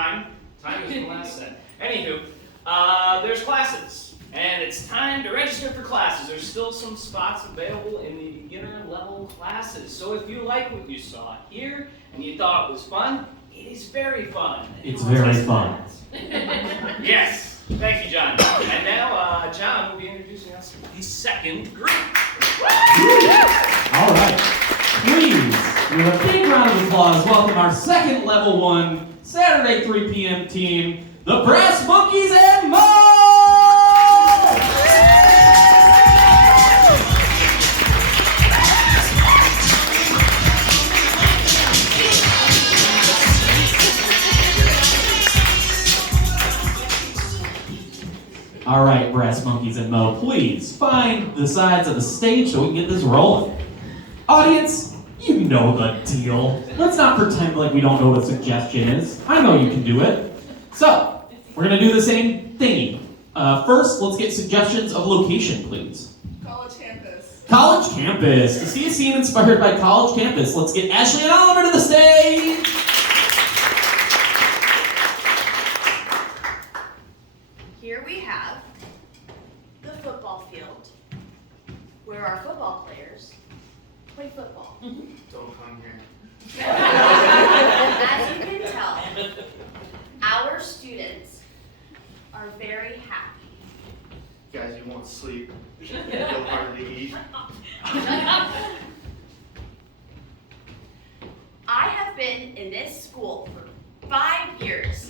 time. Time is the last set. Anywho, there's classes, and it's time to register for classes. There's still some spots available in the beginner level classes. So if you like what you saw here and you thought it was fun, it is very fun. It's very fun. Yes. Thank you, John. And now, John will be introducing us to the second group. All right. Please, with a big round of applause, welcome our second level 1 Saturday 3 p.m. team, the Brass Monkeys and Mo! All right, Brass Monkeys and Mo, please find the sides of the stage so we can get this rolling. Audience, you know the deal. Let's not pretend like we don't know what a suggestion is. I know you can do it. So, we're gonna do the same thingy. First, let's get suggestions of location, please. College campus. College campus. To see a scene inspired by college campus, let's get Ashley and Oliver to the stage. Here we have the football field, where our football players play football. Don't come here. As you can tell, our students are very happy. Guys, you won't sleep. You'll hardly eat. I have been in this school for 5 years,